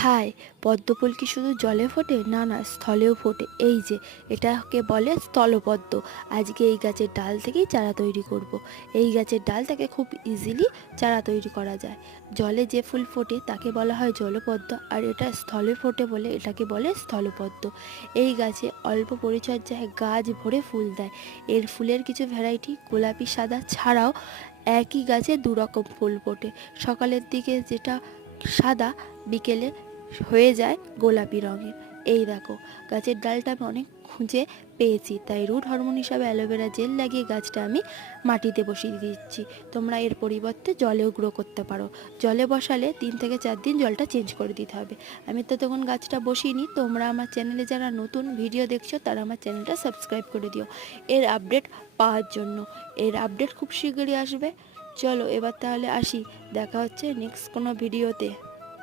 High, পদ্মফুল কি শুধু জলে ফোটে? না না, স্থলেও ফোটে। এই যে এটাকে বলে স্থলপদ্ম। আজকে এই গাছের ডাল থেকেই চারা তৈরি করব। এই গাছের ডাল থেকে খুব ইজিলি চারা তৈরি করা যায়। জলে যে ফুল ফোটে তাকে বলা হয় জলপদ্ম, আর এটা স্থলে ফোটে বলে এটাকে বলে স্থলপদ্ম। এই গাছে অল্প পরিচর্যায় গাছ ভরে ফুল দেয়। এর ফুলের কিছু ভ্যারাইটি গোলাপি, সাদা ছাড়াও একই গাছে দুরকম ফুল ফোটে। সকালের দিকে যেটা সাদা, বিকেলে হয়ে যায় গোলাপি রঙের। এই দেখো, গাছের ডালটা আমি অনেক খুঁজে পেয়েছি, তাই রুট হরমোন হিসাবে অ্যালোভেরা জেল লাগিয়ে গাছটা আমি মাটিতে বসিয়ে দিচ্ছি। তোমরা এর পরিবর্তে জলেও গ্রো করতে পারো। জলে বসালে 3 থেকে 4 দিন জলটা চেঞ্জ করে দিতে হবে। আমি তো তখন গাছটা বসিনি। তোমরা আমার চ্যানেলে যারা নতুন ভিডিও দেখছো তারা আমার চ্যানেলটা সাবস্ক্রাইব করে দিও এর আপডেট পাওয়ার জন্য। এর আপডেট খুব শীঘ্রই আসবে। চলো এবার তাহলে আসি, দেখা হচ্ছে নেক্সট কোনো ভিডিওতে।